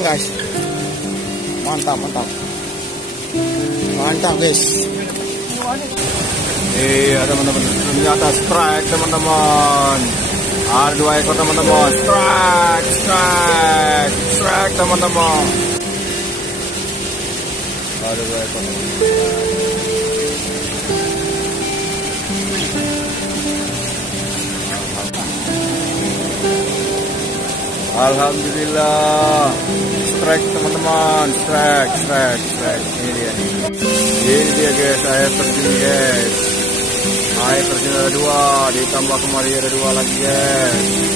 kenceng guys. Mantap, mantap. Mantap guys. Iya teman-teman, ternyata strike teman-teman. Ada 2 ekor teman-teman. Strike teman-teman. Ada 2 ekor. Alhamdulillah. Strike teman-teman. Strike. Ini dia guys, air terjun guys. Air terjun ada 2, ditambah kemari ada 2 lagi guys.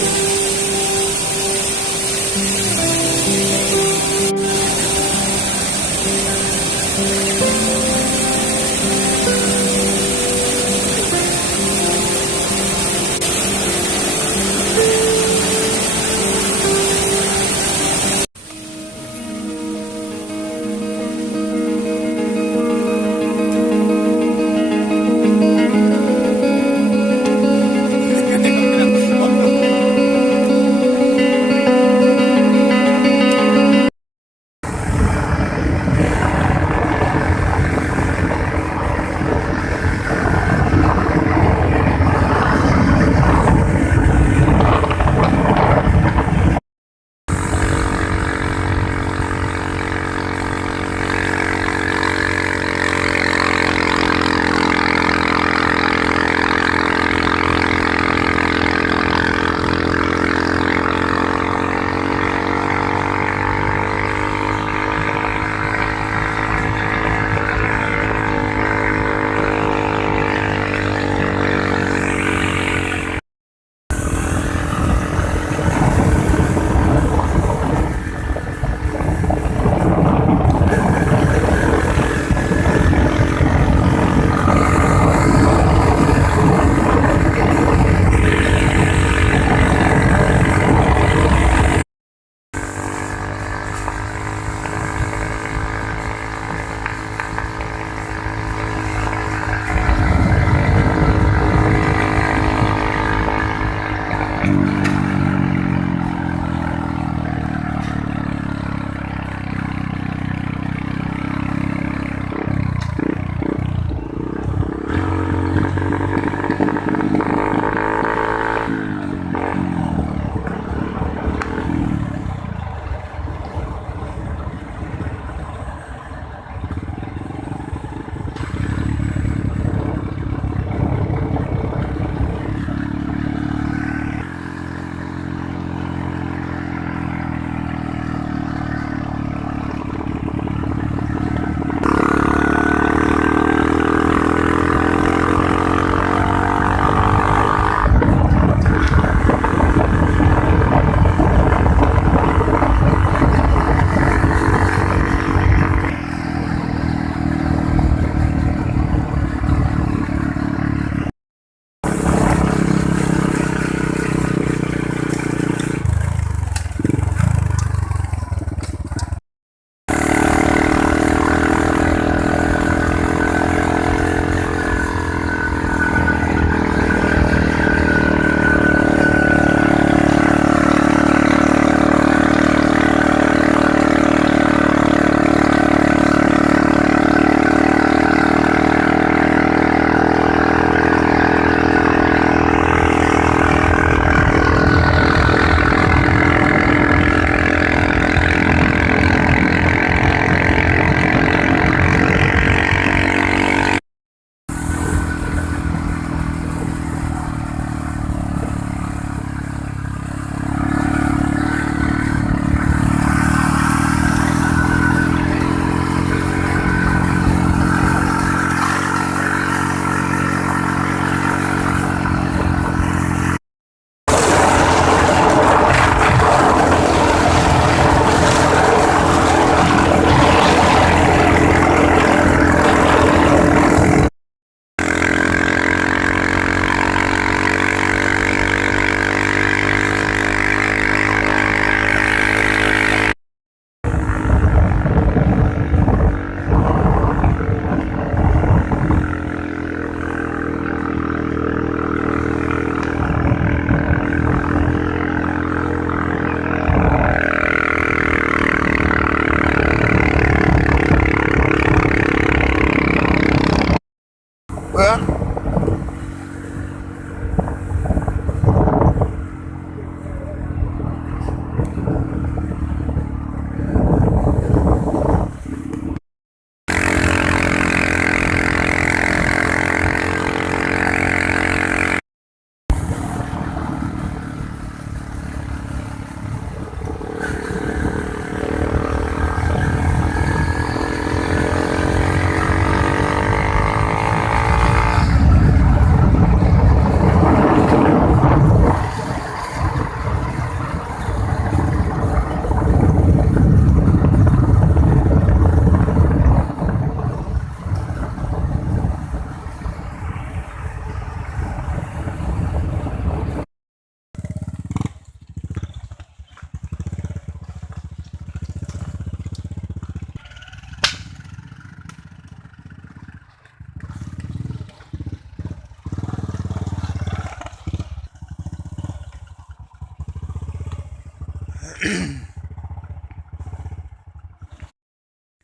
Ya.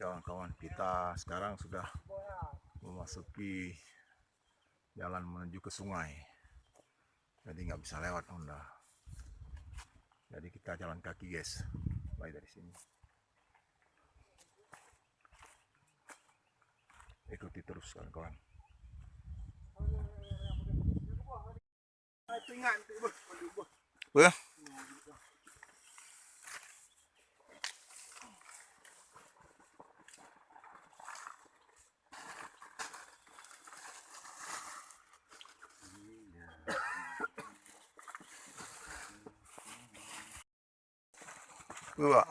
Kawan-kawan, kita sekarang sudah memasuki jalan menuju ke sungai, jadi nggak bisa lewat Honda, jadi kita jalan kaki guys, mulai dari sini, ikuti terus kawan-kawan. Wah.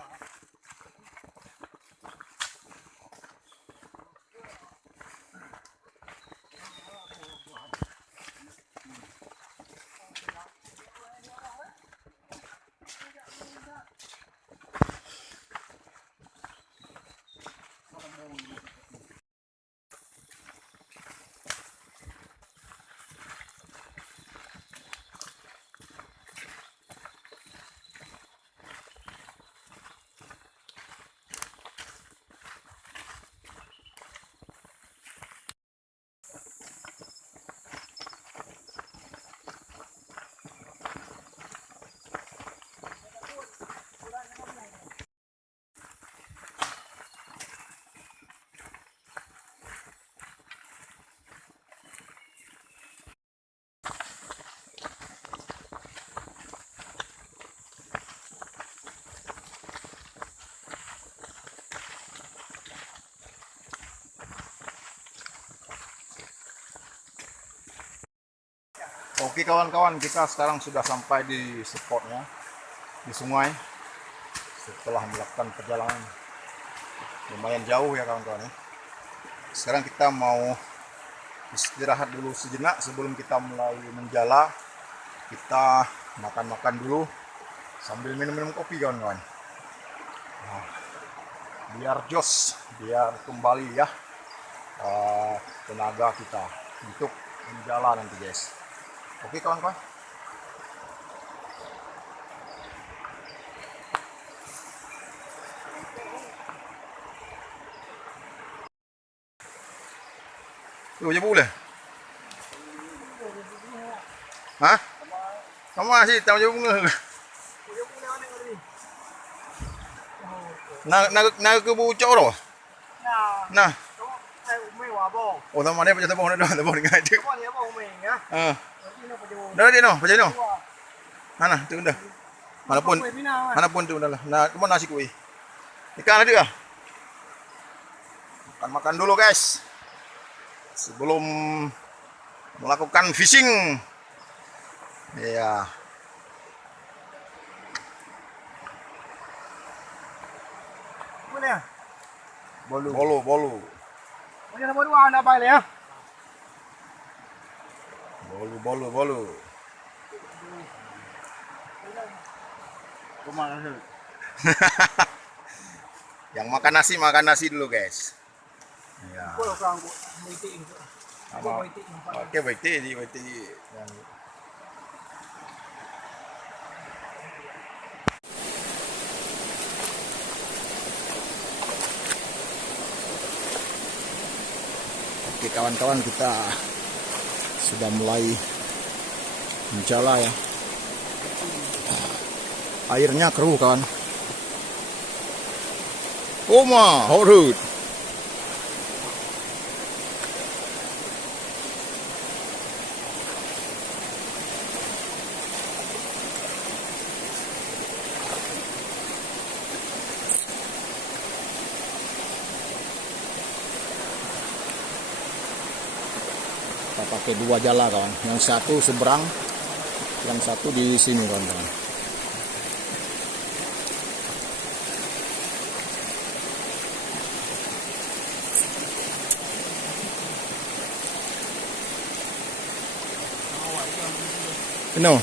Oke kawan-kawan, kita sekarang sudah sampai di spotnya, di sungai. Setelah melakukan perjalanan lumayan jauh ya kawan-kawan ya. Sekarang kita mau istirahat dulu sejenak sebelum kita mulai menjala. Kita makan-makan dulu sambil minum-minum kopi kawan-kawan. Nah, biar jos, biar kembali ya tenaga kita untuk menjala nanti guys. Oke kawan-kawan. Lu aja boleh. Hah? Kamu masih tahu aja bunga. Nah ke bucok loh. Nah. Oh, tama dia pajak tabung dah, tabung dengan itu. Dah dia no, pajak no. Mana tu dah. Manapun tu dah lah. Nah, kemana nasi kuih? Ikan ada kah? Makan dulu guys. Sebelum melakukan fishing. Ya. Boleh. Bolu. Macam nombor 2 nak bayar ya. Bolu. Kemana? Yang makan nasi dulu guys. Ya. Kalau orang meeting. Oke, baik. Oke kawan-kawan, kita sudah mulai menjala ya. Airnya keruh kawan. Oma, horut. Kita pakai dua jala kawan. Yang satu seberang, yang satu di sini kawan-kawan. No.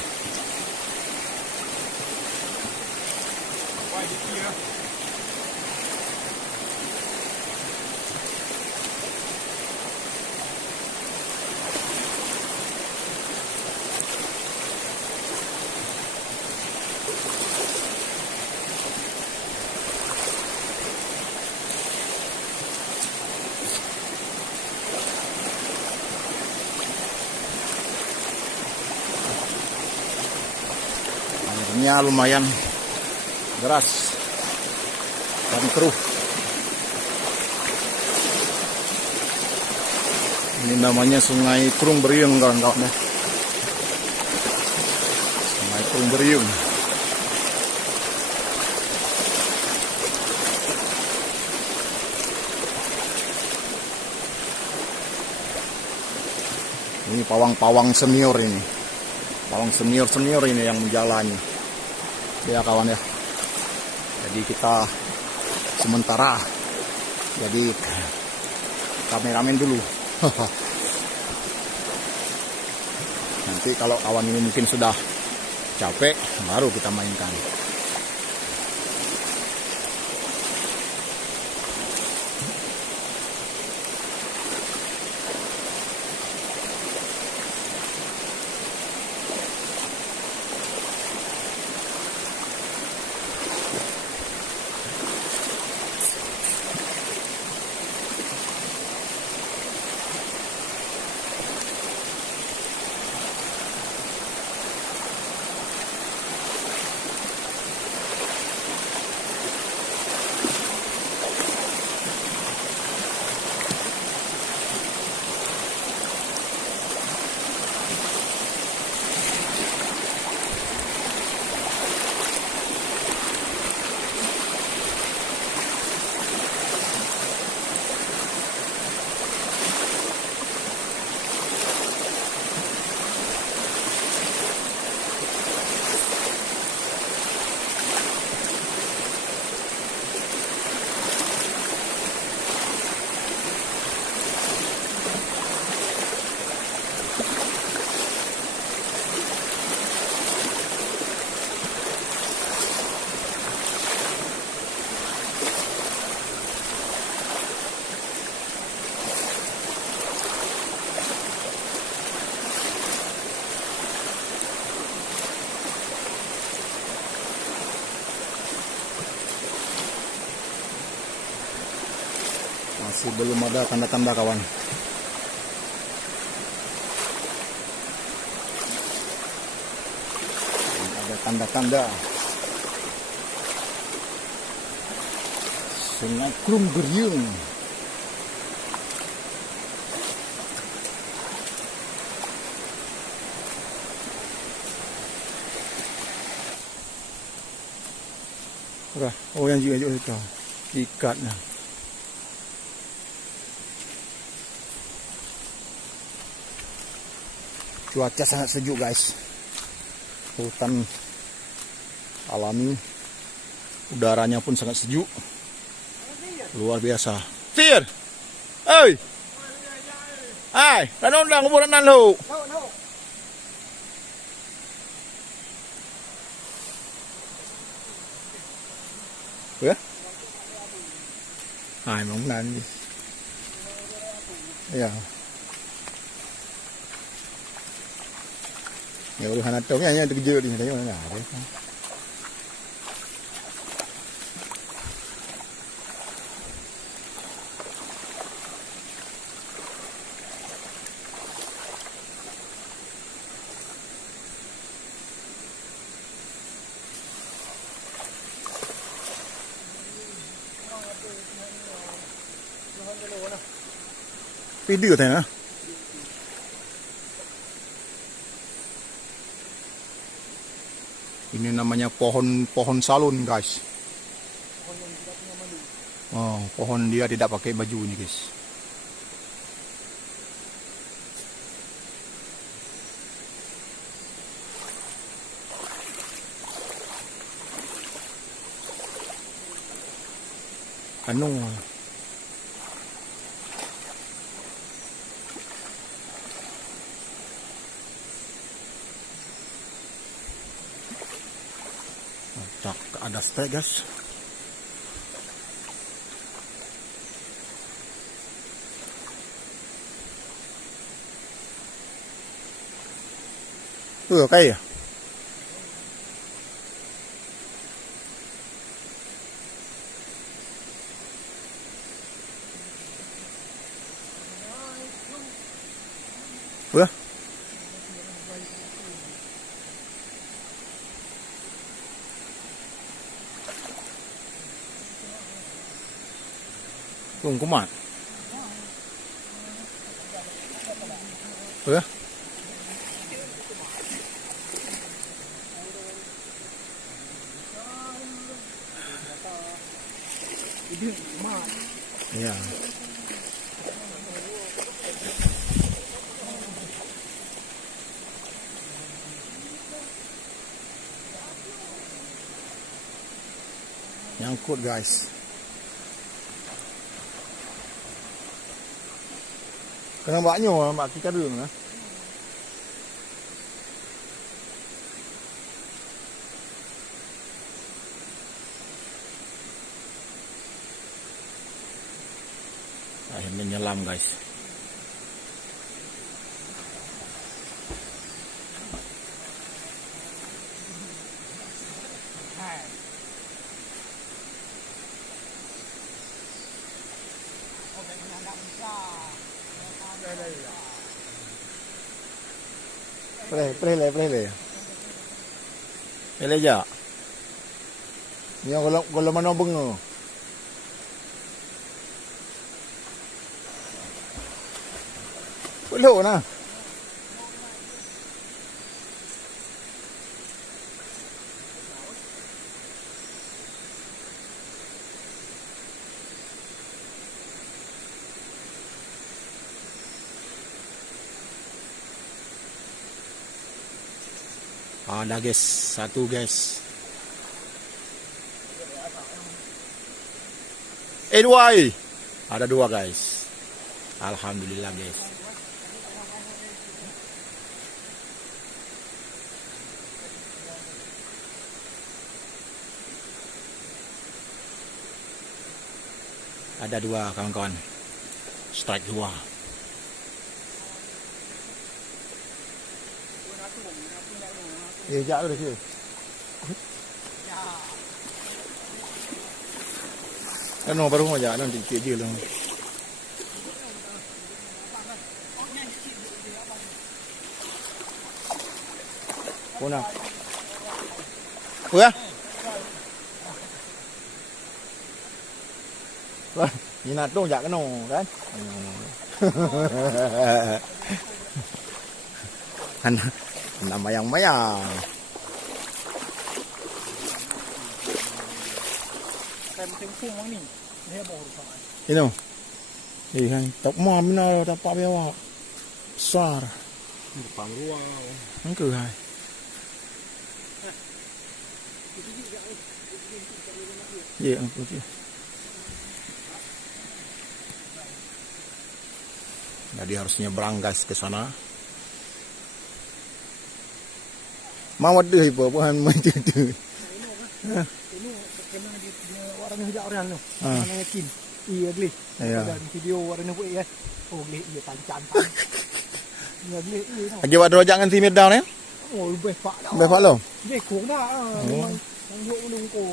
Airnya lumayan deras dan keruh. Ini namanya Sungai Krung Beriung kawan-kawan ya. Sungai Krung Beriung. Ini pawang-pawang senior ini. Pawang senior ini yang menjalani. Ya kawan ya. Jadi kita sementara jadi kameramen dulu. Nanti kalau kawan ini mungkin sudah capek, baru kita mainkan. Masih belum ada tanda-tanda kawan. Ada tanda-tanda Sungai Krung Beriung. Oh yang juga itu ikatnya. Cuaca sangat sejuk guys. Hutan alami, udaranya pun sangat sejuk, luar biasa. Tir, hey, ay, tanong lang kuburan nan lo. No. Ya? Ay, mong nan. Ya. Ya udah hangat tuh ya kerja di sana mana ada. Video tanya. Ini namanya pohon salun, guys. Oh, pohon dia tidak pakai baju ini, guys. Anu. Tak ada stek, guys. Cây à? Vừa. Không có mặt. Vừa. Ya. Nyangkut, guys. Kena baknya mak kita đường nữa. Akhirnya nyelam, guys. Prele. Prele aja. Yang kalau mana bengo. Lỗ nè. Ada, guys, satu, guys. Dua. Ada dua, guys. Alhamdulillah, guys. Ada dua, kawan-kawan. Strike dua. Jauh dari sini. Kan baru mau jalan dikit je lah. Puna. Ủa? Vâng, nhìn là đông dạ cái nổ đấy. Anh nằm yang mấy à? Ini no. Hai, tak mau mina tak apa ya. Besar. Depan ruang. Angker hai. Ya, angker je. Jadi harus nyebrang, guys, ke sana. Mau ada apa pun macam tu. Warna hijau orang tu. Warna kin. Iya beli. Ada video warna buat ya. Oh beli iya tancap. Iya beli iya. Lagi buat rojangan timir down ya? Oh lebih pak dah. Lebih pak lo. Dia kurang dah. Yang duk ulung ko.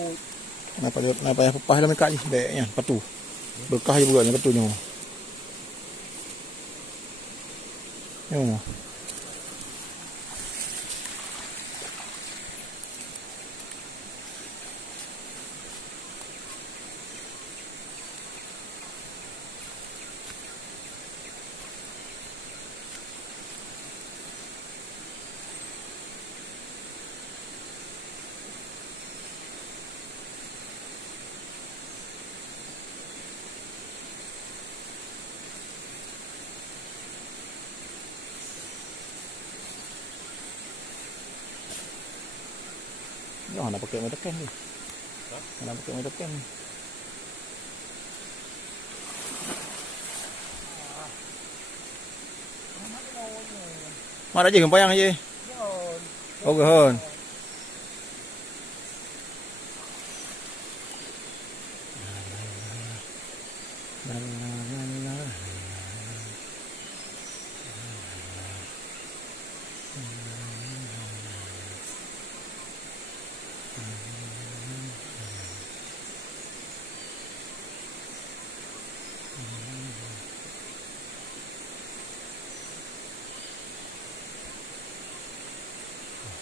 Kenapa ya pepah dalam dekat ni baiknya patu. Berkah je buatnya patunya. Yo. Ya, nak pakai metekan ni. Nak pakai metekan ni. Mana je gempayang je. Oh, gehon.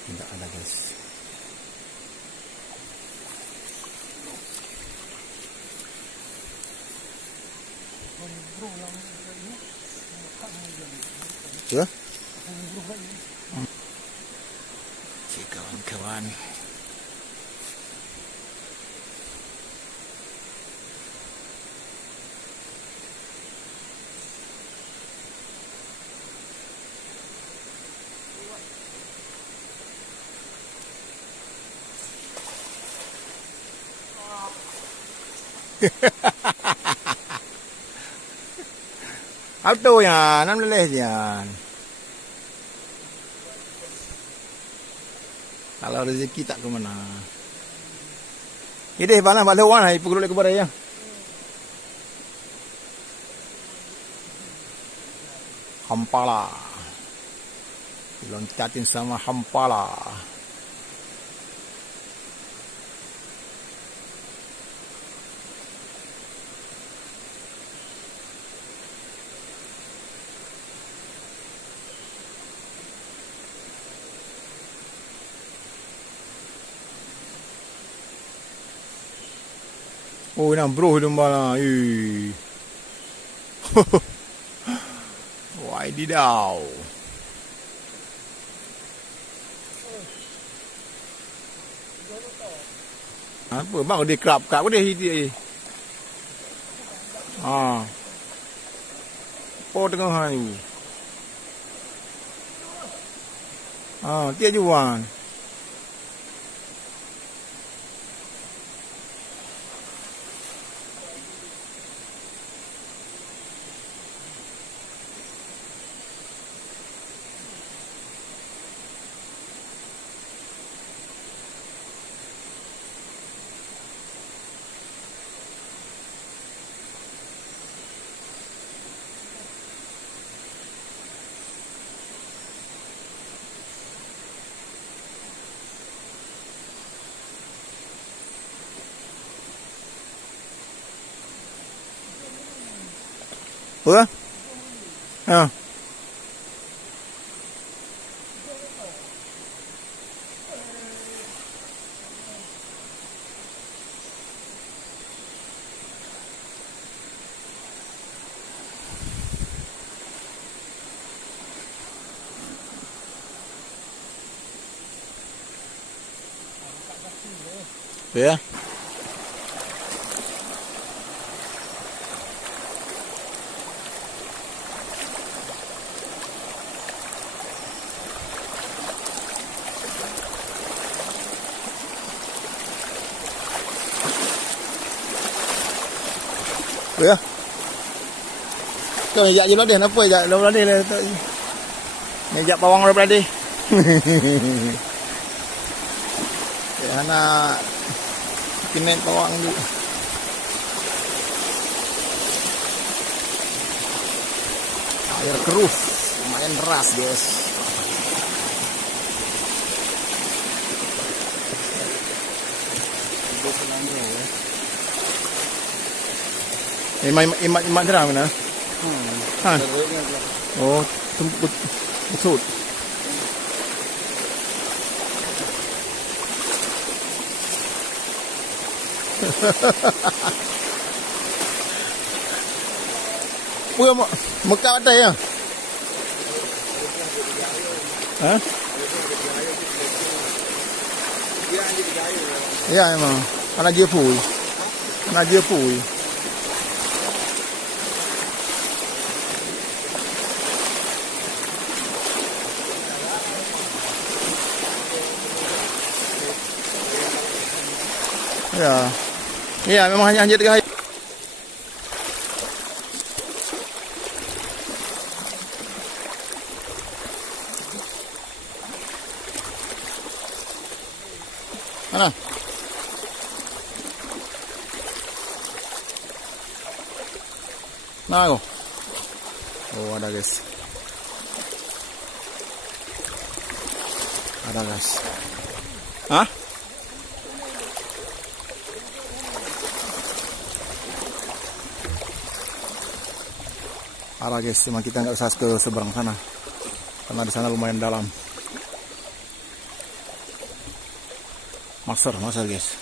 Tidak ada guys. Ya? Si kawan-kawan. Auto yan, ang laleh yan. Kalau rezeki tak ke mana. Ini balang balik wan hai pukul ke bare ya. Hampala. Lontatin sama Hampala. Oh, nak bro hidung bala. Why did thou? Apa bang dia kerap dia hidup. Ah. Po tengah hai. Ah, dia juan. Apa? Ha. Ya. Ya. Kau ajak je beladih, apa ajak beladih lah. Ajak bawang beladih. Ya, nak kena bawang dulu. Air keruh, lumayan deras guys. Imat terang mana? Ha. Oh, temput besut. Puya Mekah atas ya? Ha? Ya memang. Anak dia pui. Anak dia pui. Ya. Ya, memang hanya tengah hari. Mana? Nah, aku. Oh, ada guys. Ada guys. Hah? Ada guys, cuma kita nggak usah ke seberang sana. Karena di sana lumayan dalam. Masar guys.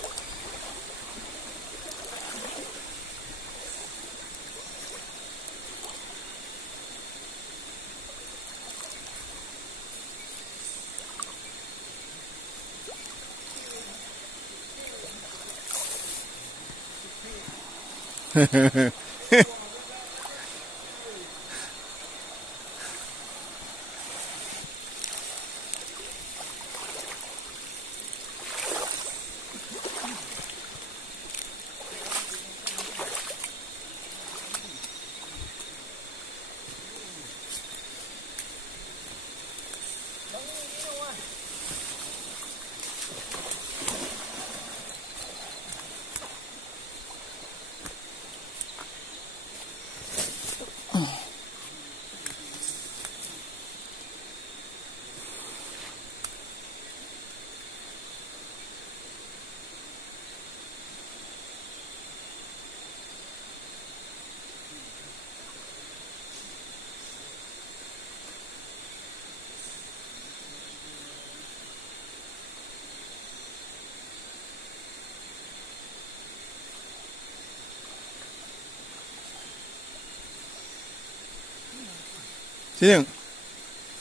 Sini.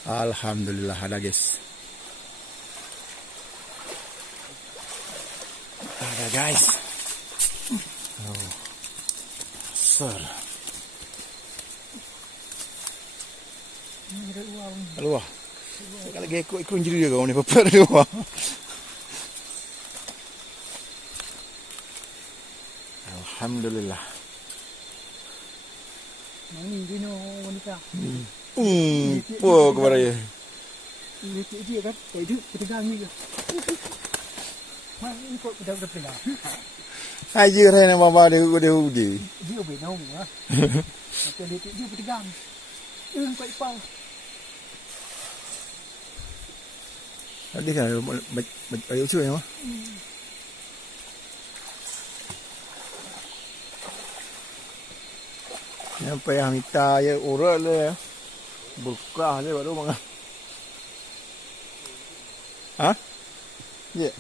Alhamdulillah ada guys. Ada guys. Oh. Besar. Luah. Kalau ikut jadi dia kau ni apa dia luah. Alhamdulillah. Mani dino wanita. Po kepada dia. Dia kan, itu petegang ni ke. Mana kau dah petegang. Aje rena bapa dia udi. Dia benau ah. Macam dia petegang. Kau ipau. Tadi kan ayo cuy mah. Yang payah minta ya urat le. Berkah je baru makan. Hah? Ya.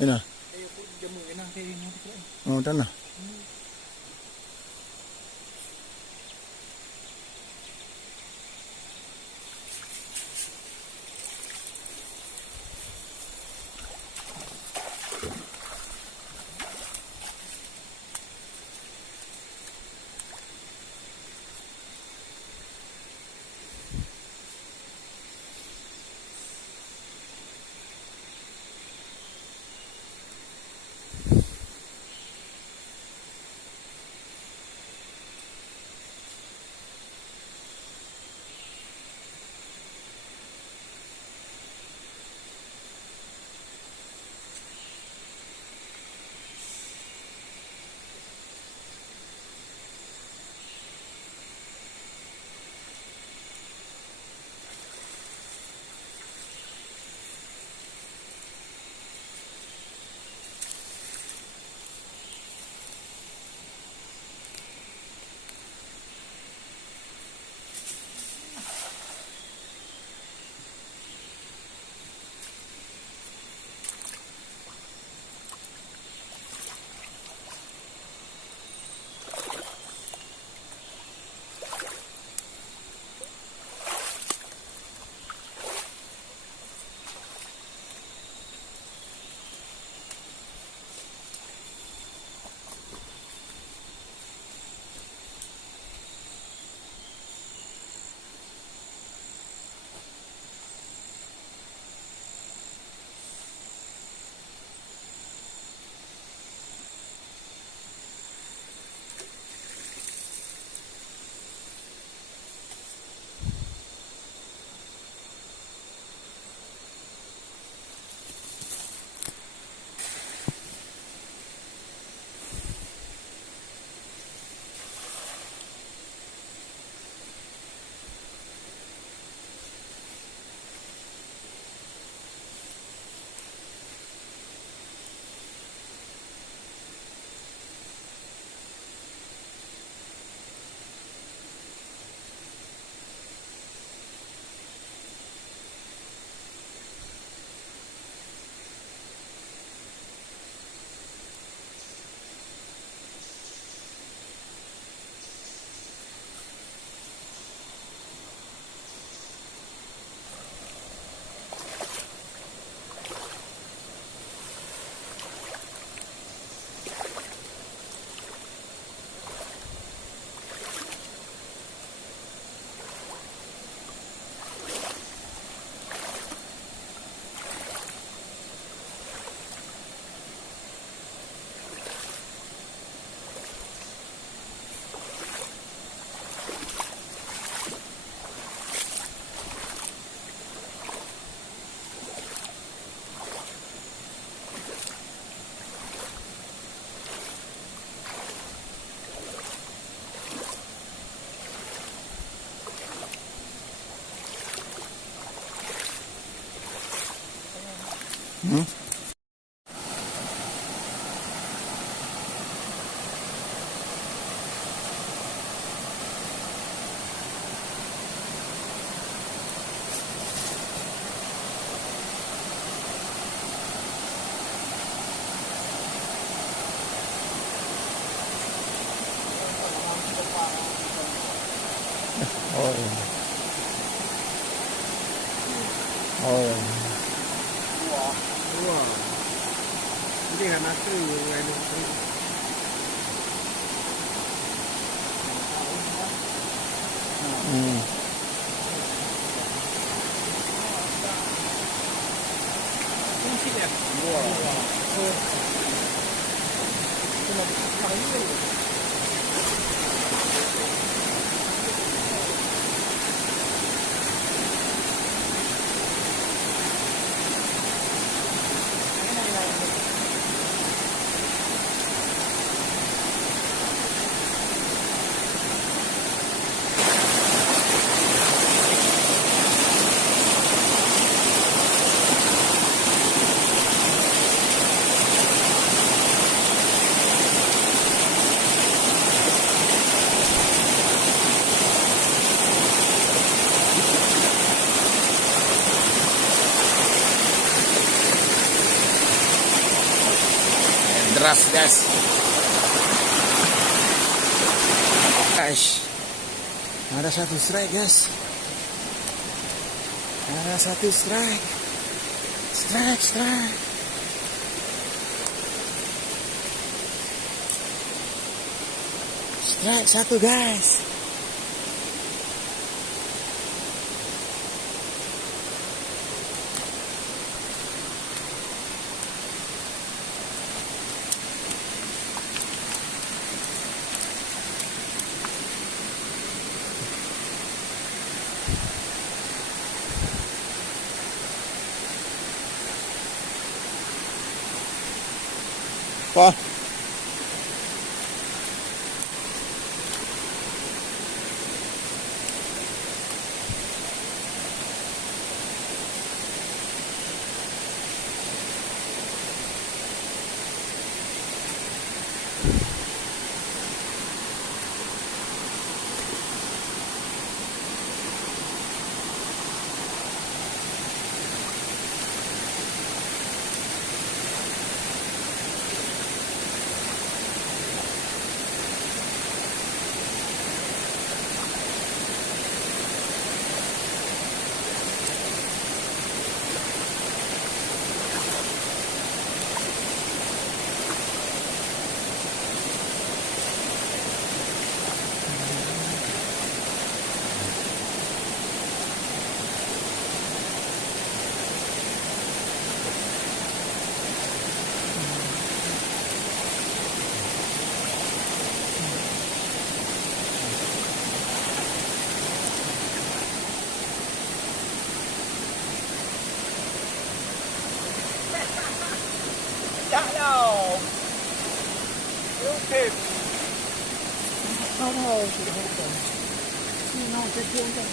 Ina. Oh, tanah. Hmm? Oh, yeah. Oh, yeah. Wah. Ini kan aku yang ada. Hmm. Deras guys. Guys, ada satu strike guys. Ada satu strike. Strike. Strike satu guys. Wah. Okay. Oh, sudah habis. Ini nak jadi orang.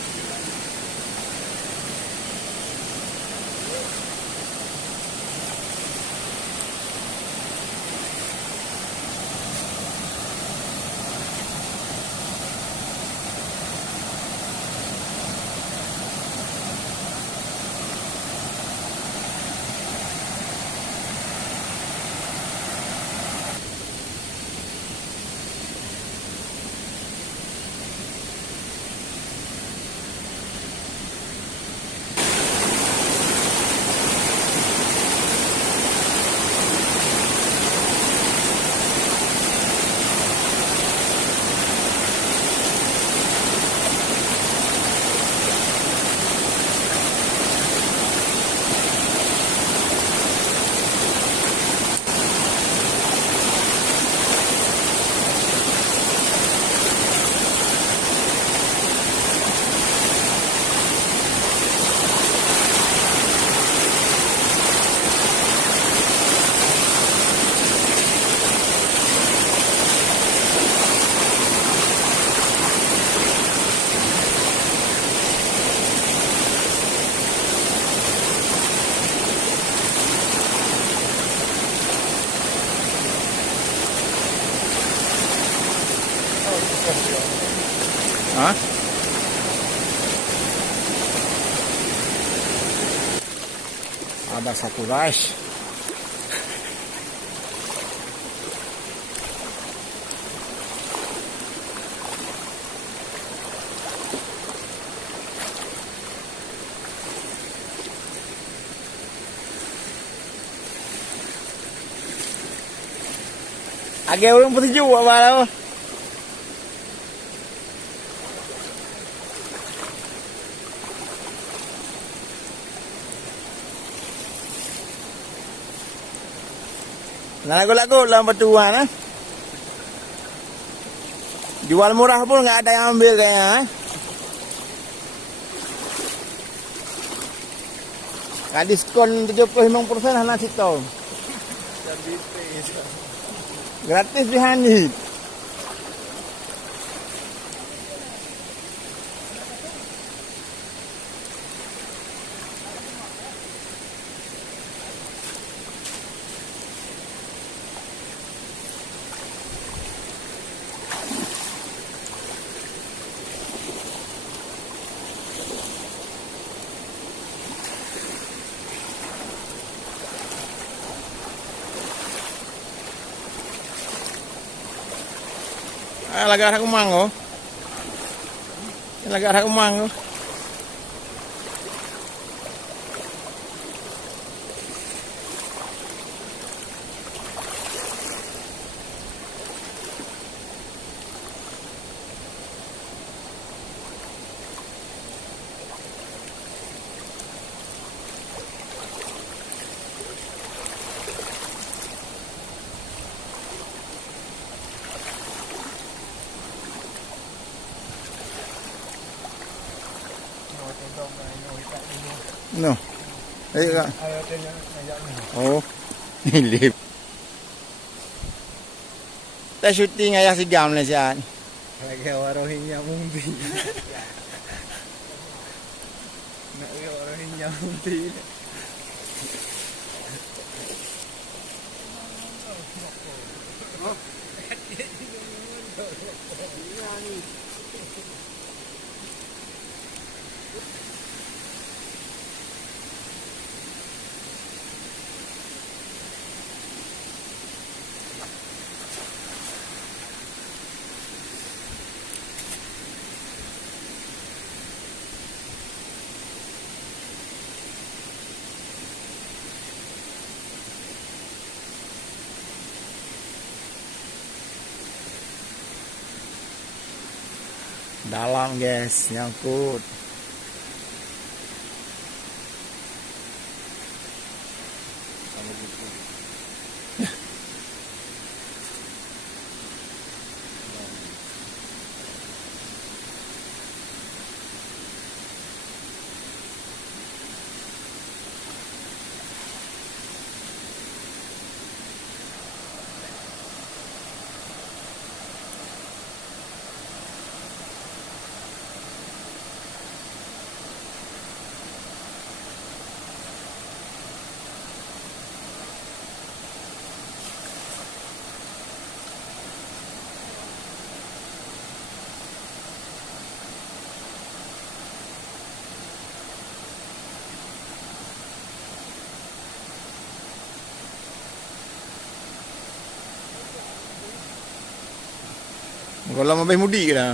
Hah? Ada satu rice. Agak orang putih juga malam. Lagu-lagu dalam batuan ah. Jual murah pun nggak ada yang ambil kayaknya. Nggak diskon 75% hana situ. Gratis dihani. Lagi arah kumang oh. Lagi arah kumang oh. No. Ayo kak. Oh, ini. Kita syuting ayah si Gam lah sian. Lagi warohinya mumpi. Nak warohinya mumpi. Dalam guys, nyangkut. Kalau lebih mudik ke dah.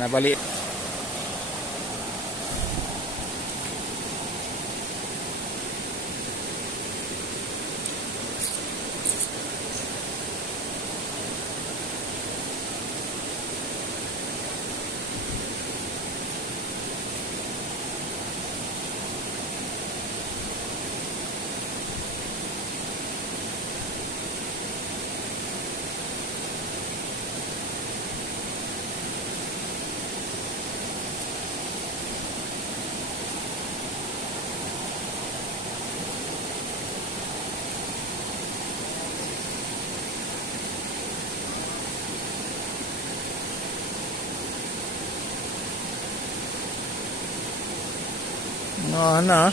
Nak balik. Mana?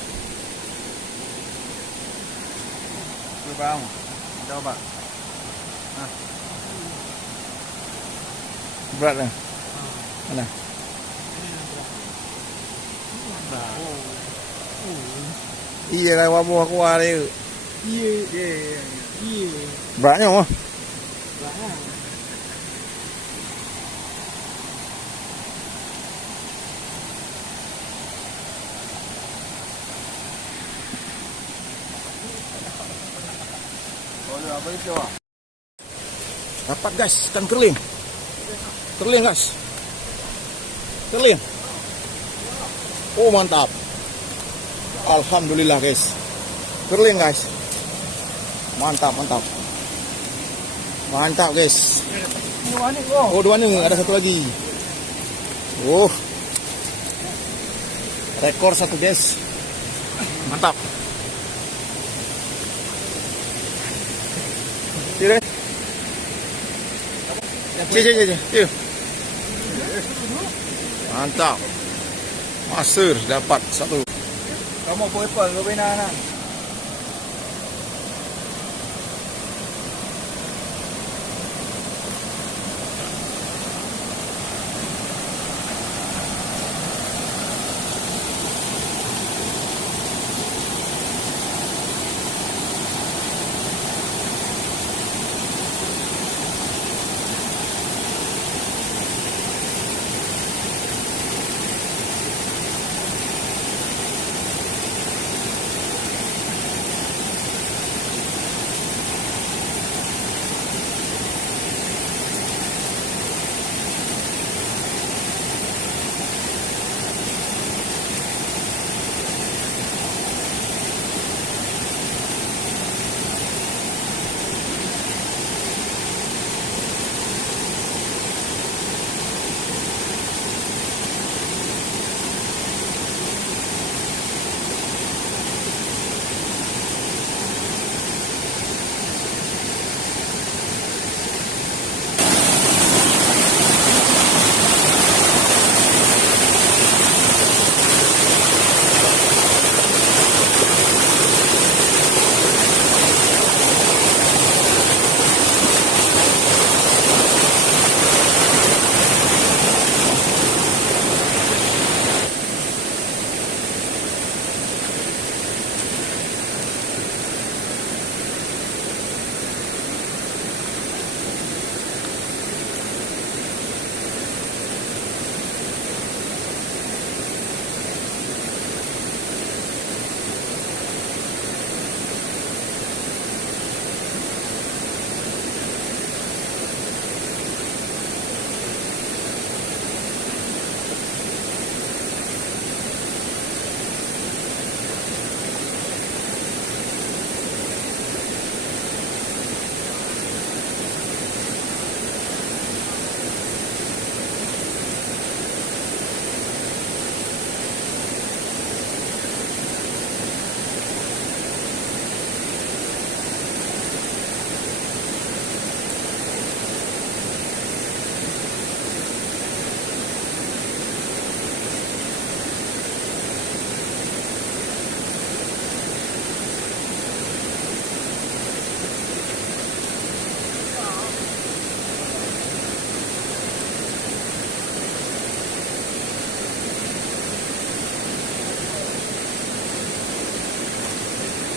Bang, coba. Berat lah. Mana? Iya lah wabuh keluar dia. Iya. Beratnya mah. Beratnya. Apa itu? Dapat guys, ikan kerling. Kerling guys. Kerling. Oh mantap. Alhamdulillah guys. Kerling guys. Mantap, mantap. Mantap guys. Oh dua nih, ada satu lagi. Oh. Rekor satu guys. Mantap. Cire. Cire. Mantap. Master dapat satu. Kamu apa kau bina nak?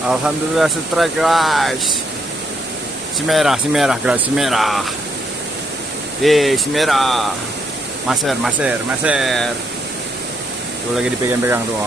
Alhamdulillah strike guys. Si merah guys, si merah. Si merah. Maser. Tuh lagi dipegang-pegang tuh.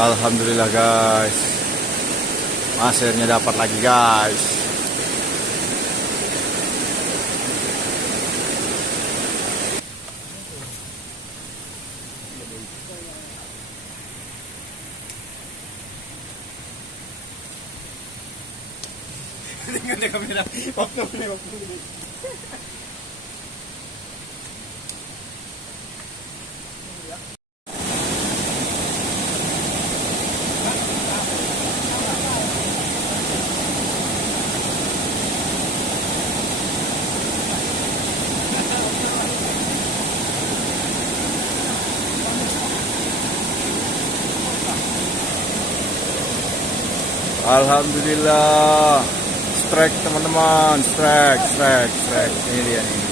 Alhamdulillah guys, pasirnya dapat lagi guys. Tinggal di kamera. Waktu ini. Alhamdulillah, strike teman-teman, strike. Ini dia nih.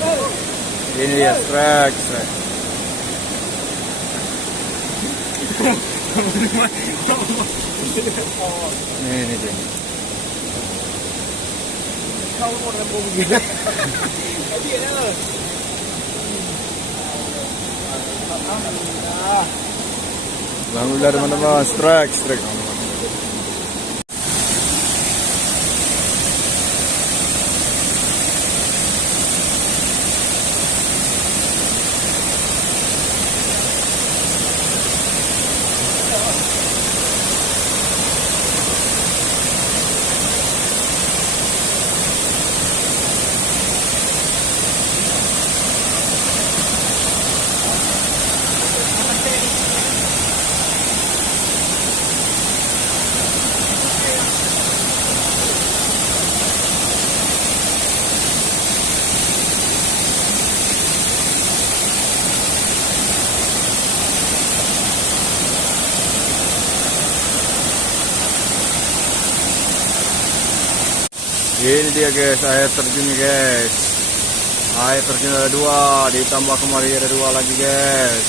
Ini dia strike. Ini dia. Kau mau rembung gitu. Jadi ya. Alhamdulillah teman-teman, strike teman-teman. Ini dia guys, air terjunnya guys. Air terjun ada 2, ditambah kemari ada 2 lagi guys.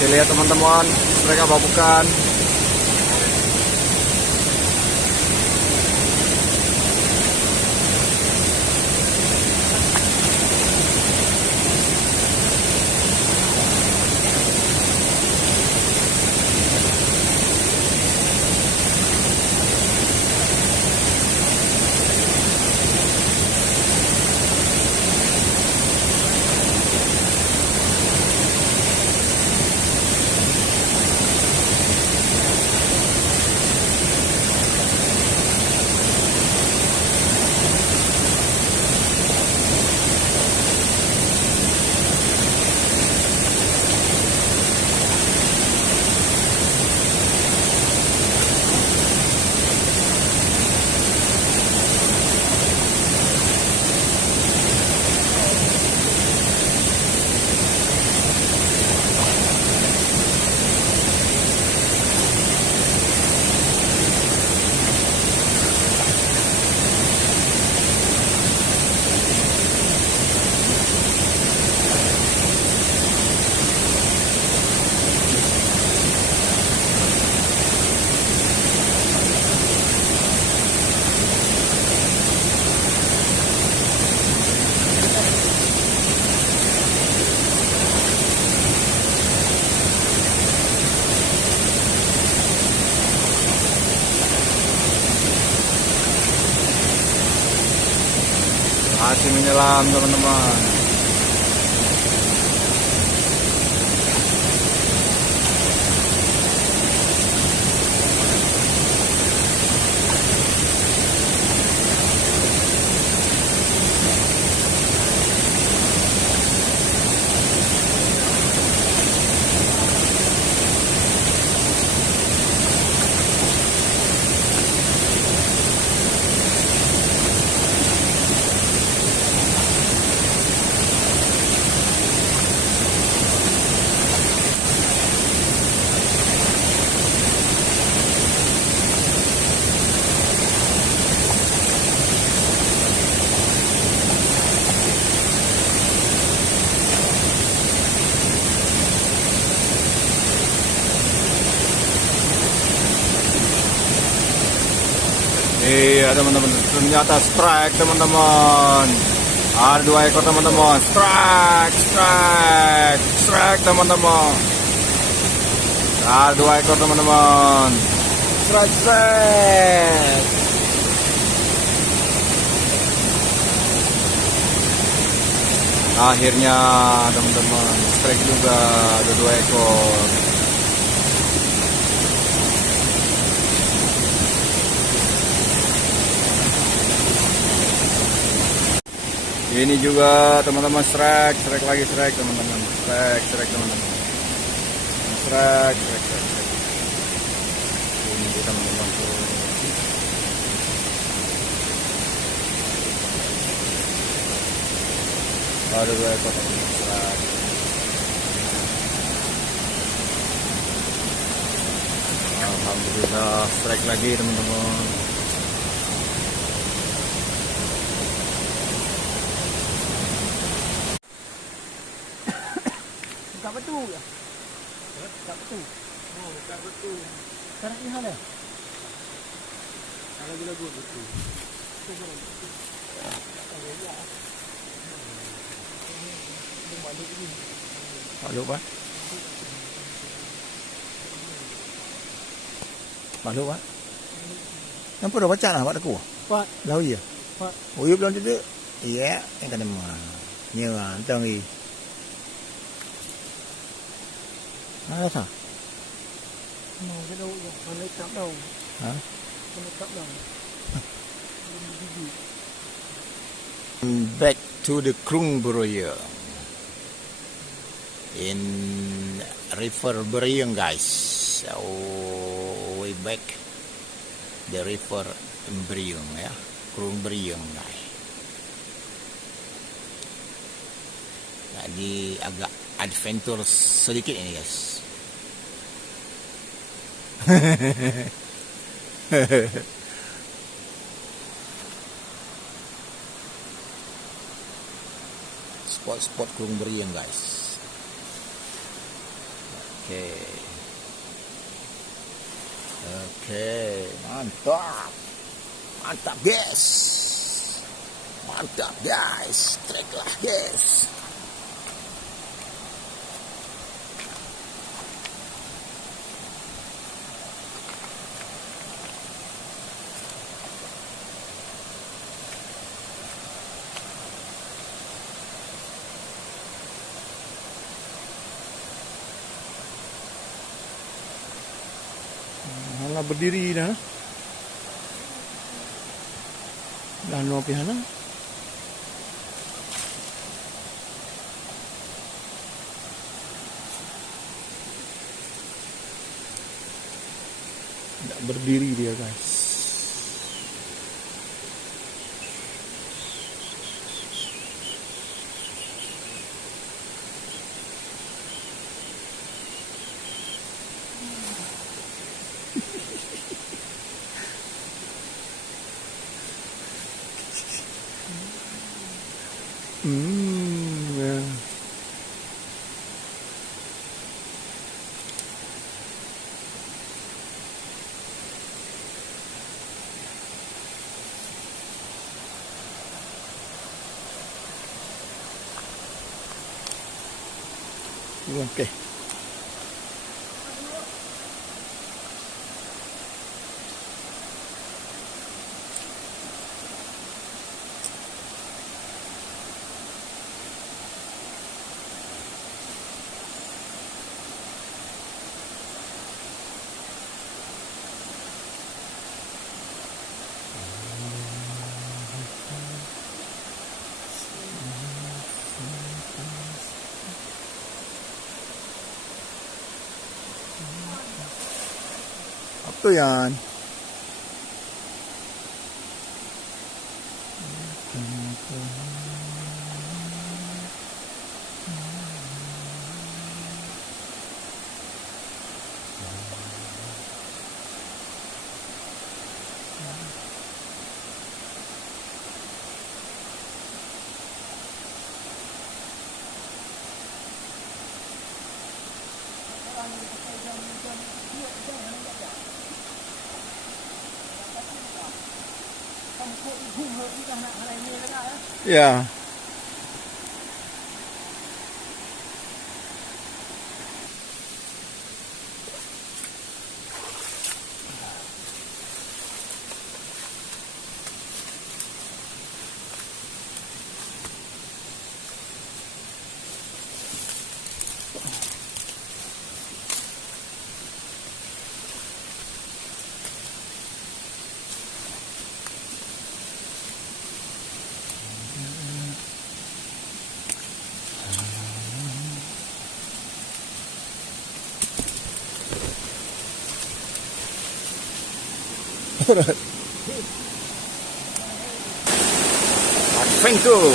Kita lihat teman-teman, mereka apa bukan? Masih menyelam teman-teman. Iya teman-teman, ternyata strike teman-teman. Ada 2 ekor teman-teman. Strike teman-teman. Ada 2 ekor teman-teman. Strike. Akhirnya teman-teman, strike juga, ada 2 ekor. Ini juga teman-teman, strike lagi teman-teman. Strike teman-teman. Strike. Ini dia teman-teman tuh. Ada 2 ekor teman-teman, strike. Alhamdulillah, strike lagi teman-teman. Buka batu ya? Buka batu. Oh, buka batu. Sekarang ni hal ya? Lagu-lagu batu. Makhluk apa? Makhluk apa? Nampak dah baca lah, buat aku. Pak, Lau ya? Pak. Oh, you belum tidur? Iya, yang kena mah. Nyewa, tang ni. Ada tak? mau cái đâu rồi? Con lấy cắm đầu. Hả? Con lấy cắm đầu. Back to the Krung Beraya in River Berayang, guys. So we back the river Berayang, ya, Krung Berayang, guys. Jadi agak adventure sedikit ini, guys. Spot-spot Krung Berayang, guys. Oke, mantap guys, trek lah guys. Hala berdiri dah. Dah no pihana. Dah berdiri dia, guys. Ya. Oke. Apa yan? Ya. Adventure.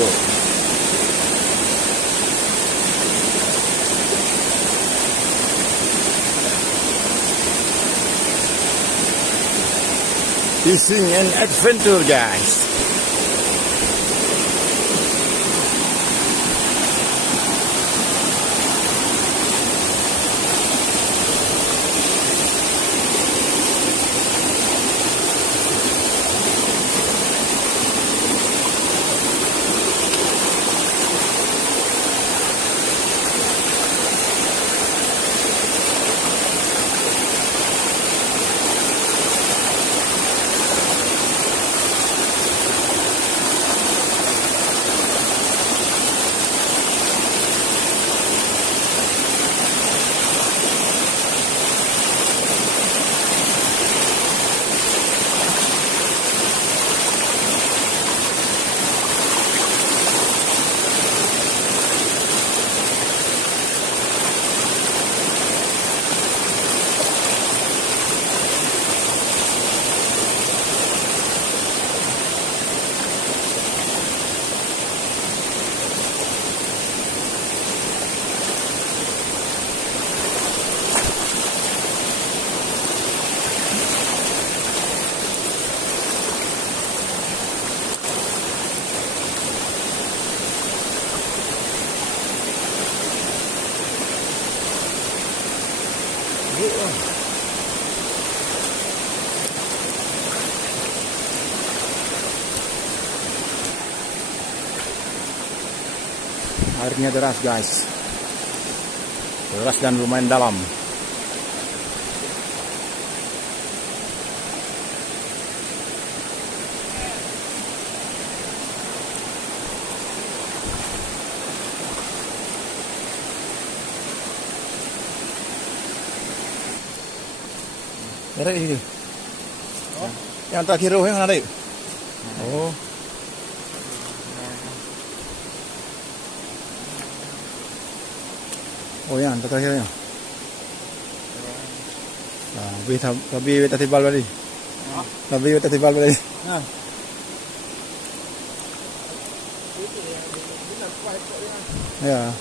Fishing and adventure, guys. Airnya deras, guys. Deras dan lumayan dalam. Ada di sini. Oh. Yang terakhir yang ada. Oh. Oh yan, terakhir yan. Tabi tibal bali. Tabi tibal bali. Ya.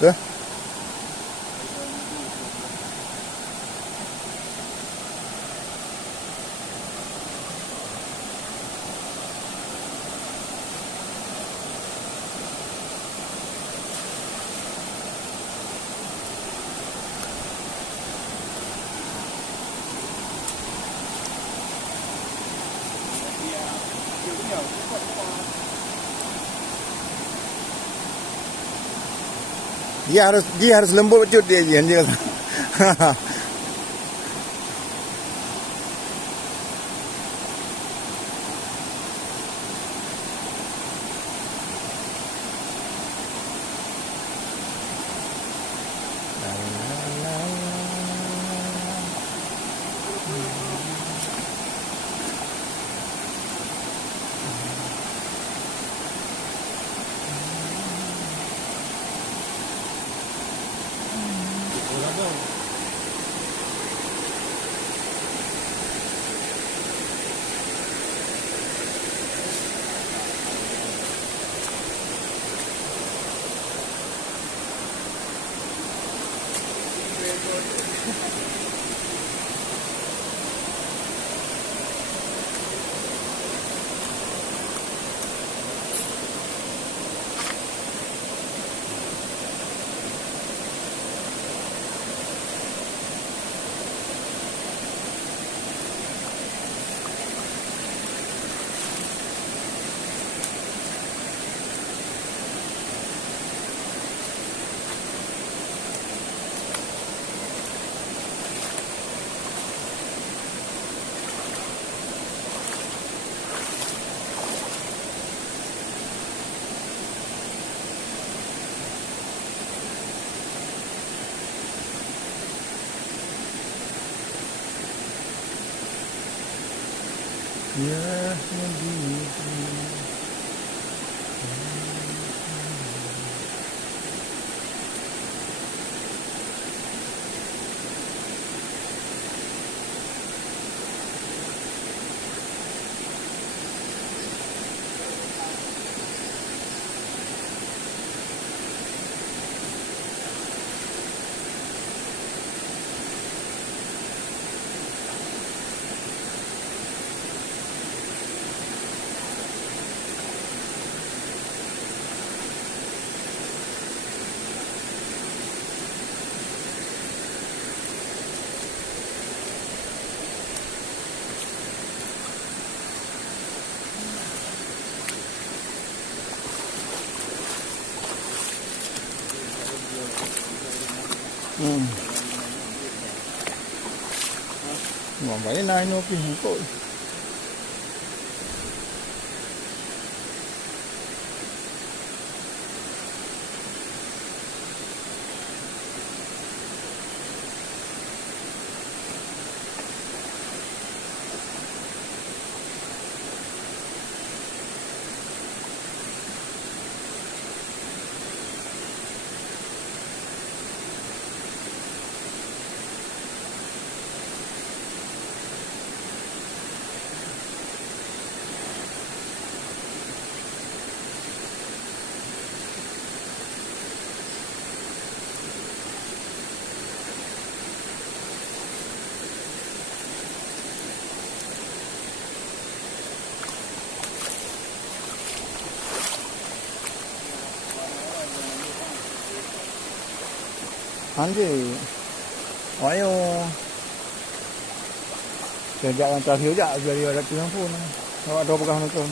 Tuh. Dia harus lembut cut dia je. Ya, begini. Mà mấy nay nó cái hình tội. Anjir, ayo. Jangan terakhir je, biar dia ada pilihan pun. Awak ada pegang tu.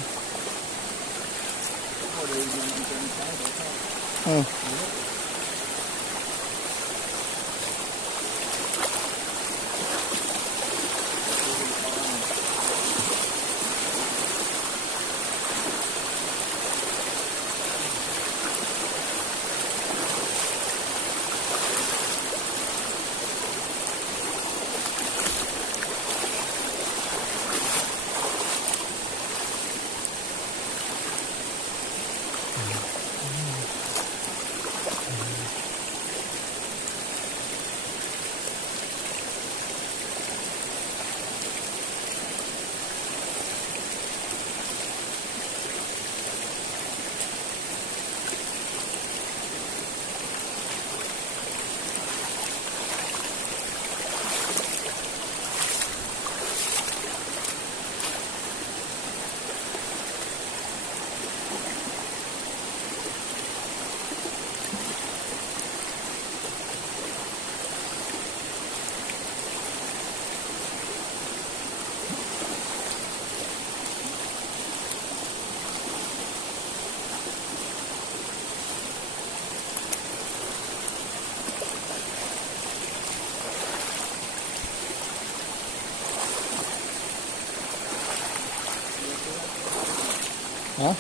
Hah?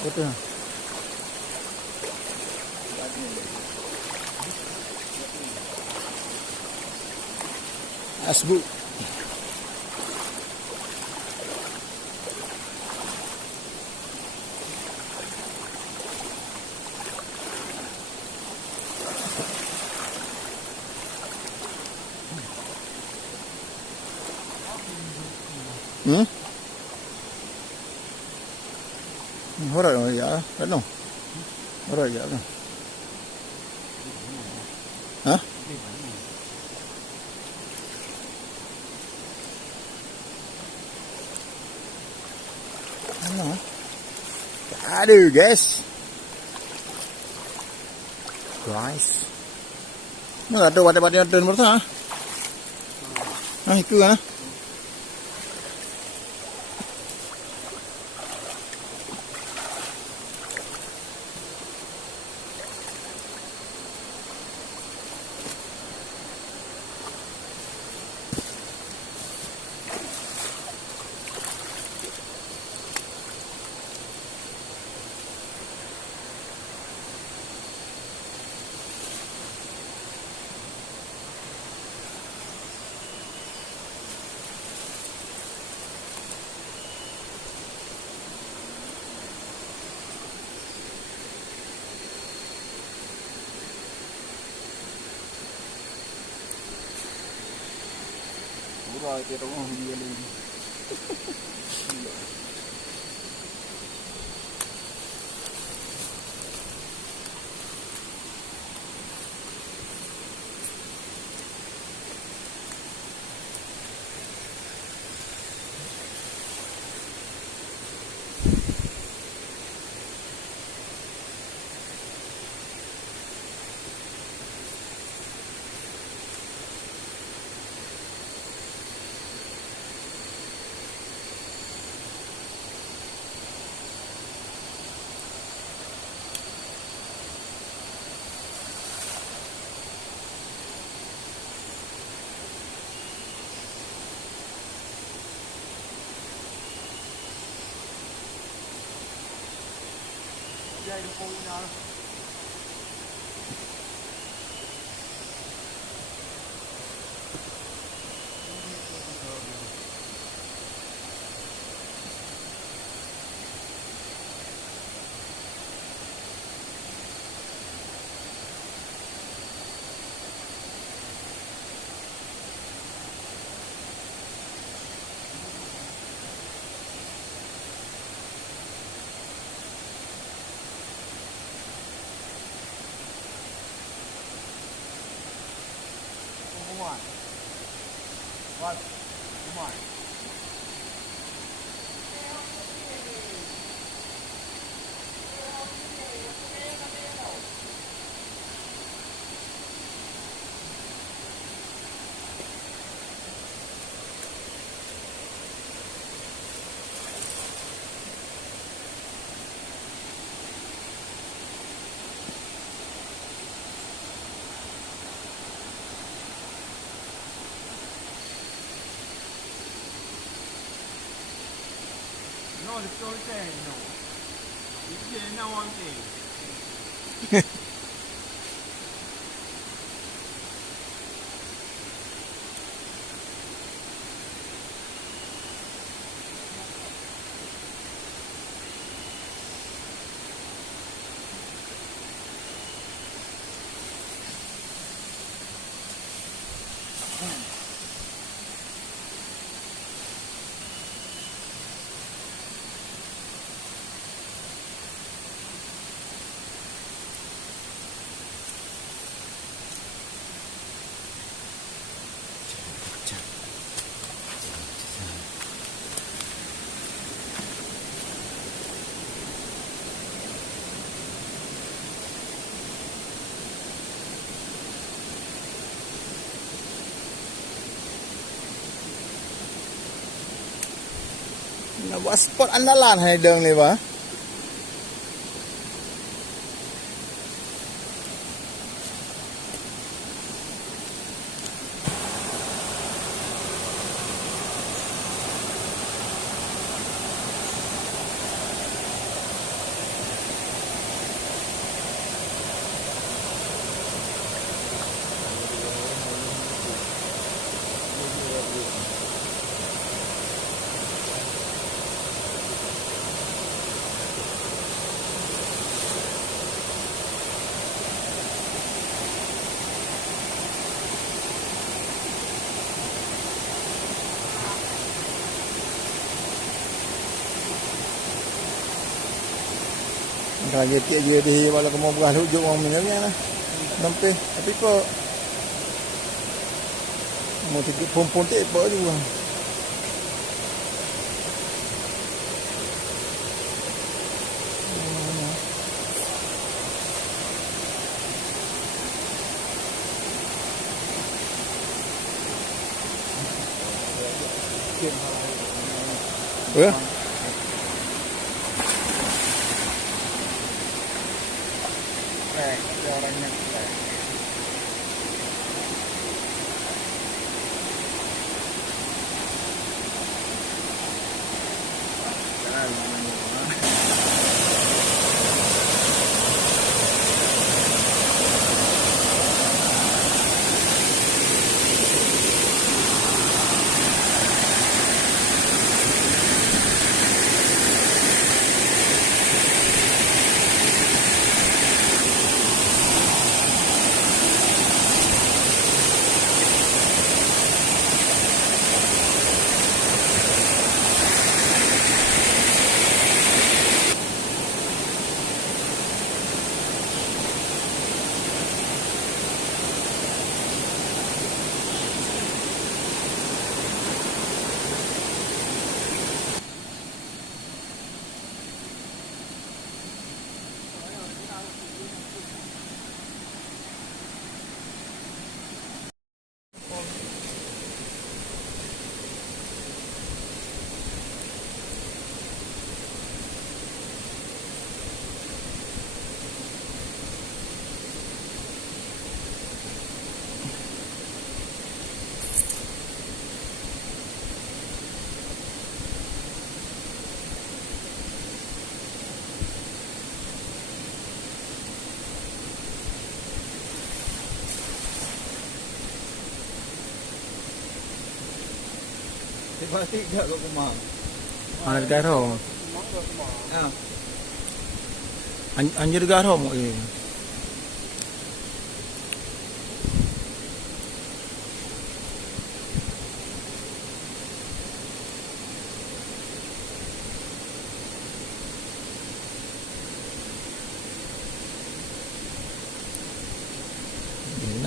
Betul. Asbu. Hora ya, kan? Hora ya. Hah? Ano? Aduh guys. Guys. Mana ada wadah-wadah dan berta? Ah, itu kan? Murah dia orang dia lagi. Đây được không nào? Vâng, đúng rồi. No, the story said no. You didn't know one thing. Nak buat spot andalan hai deng ni ba. Kalau dia tiap dia di wala kamu bukan hujuk orang menyanyi lah. Nampak tapi kok Mau tiga pompon tebak juga. Ya. Orangnya. Pasti gak kok kemang. Mana garo? Ya. Anjir garo mo eh.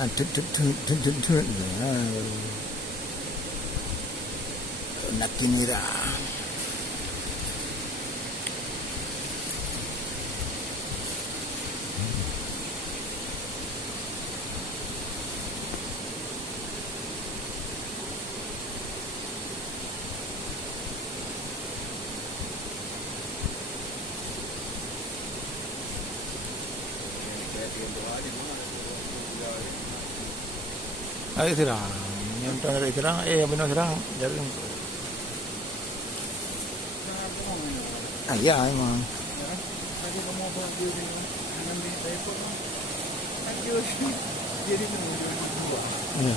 Nah, nak kinira. Ay, sira. Yung tanong sira, benar sira. Jadi ya emang. Tadi kamu bawa dia dengan di telepon. Kan dia di dua. Iya.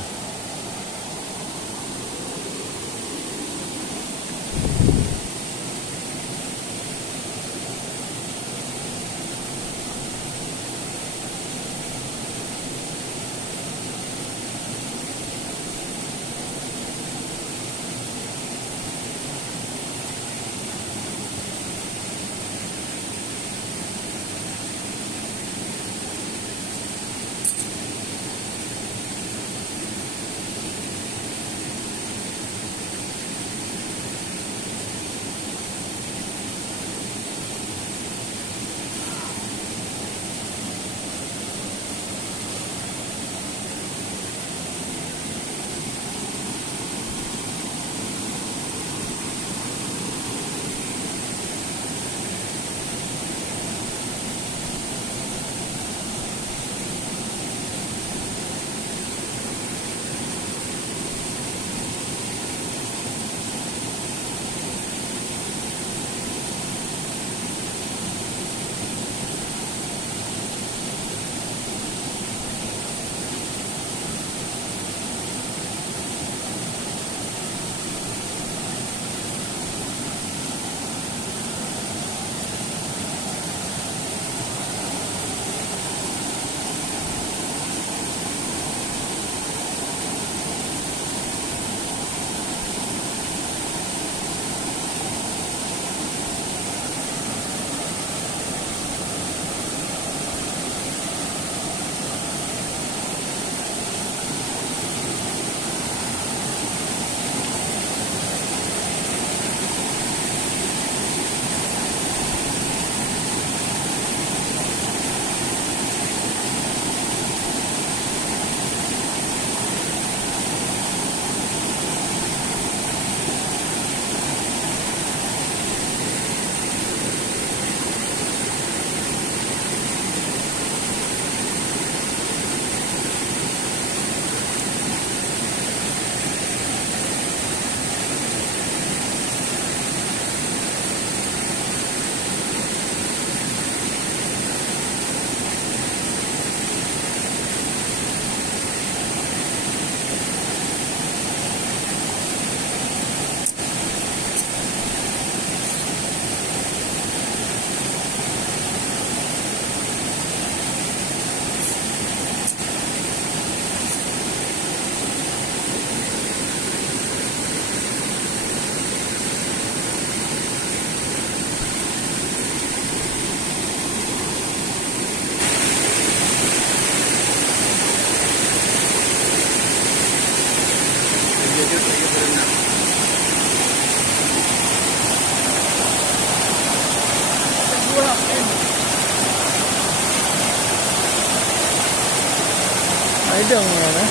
Haidang mana?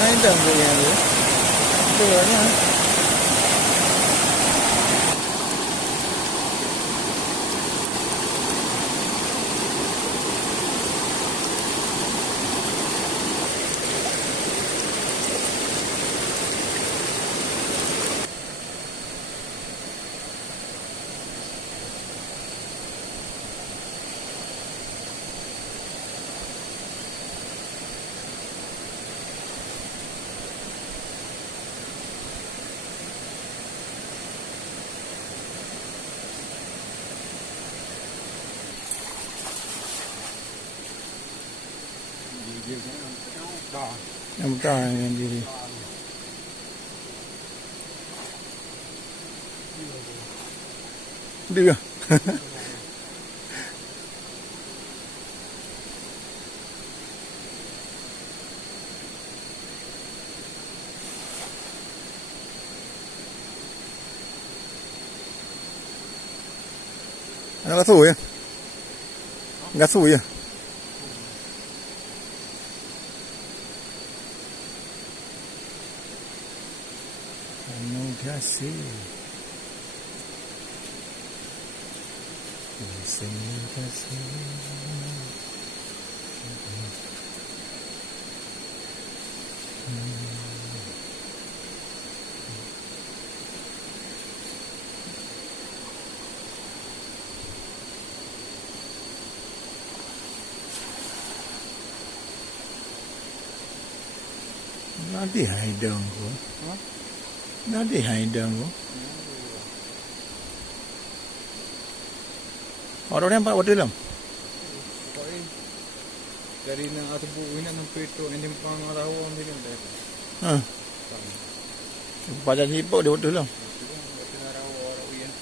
Haidang tu yang tu. Tu lah. Yang betul yang diri. Dia. Ano gasu ya? Gasu ya? Ano kasi? Ano kasi? Nanti haidang ko. Nanti haidang ko. Orang yang pak waktu dalam. Dari nang atau buuin ng peto hindi pangarawan din ang dito. Ah. Pada hipo dia waktu dalam. Pinaraw-araw yan.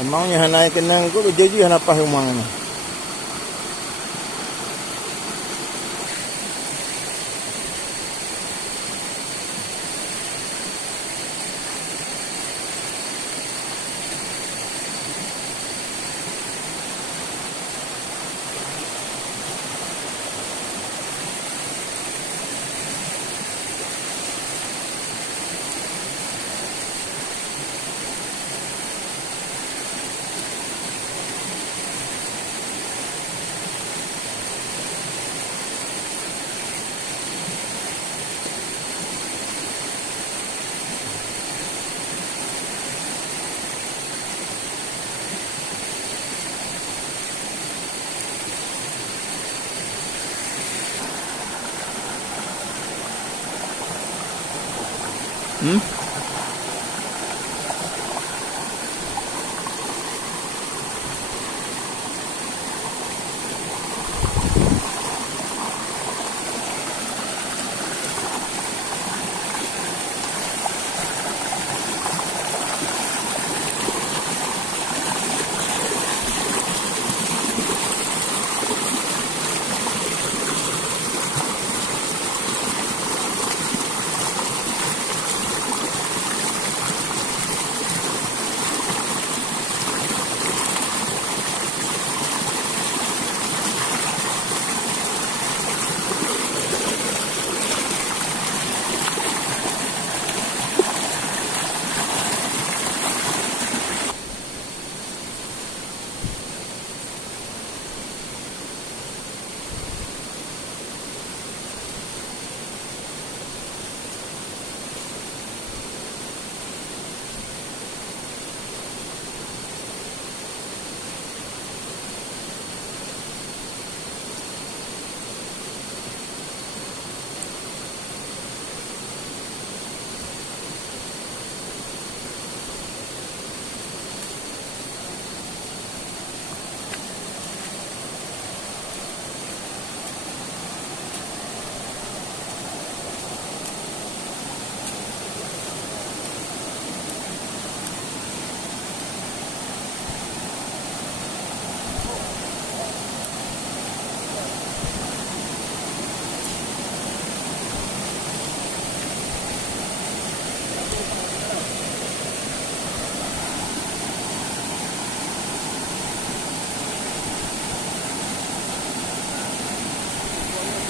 Emangnya hanai kenang ko jadi hanapah rumah ni.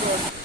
Assalamualaikum.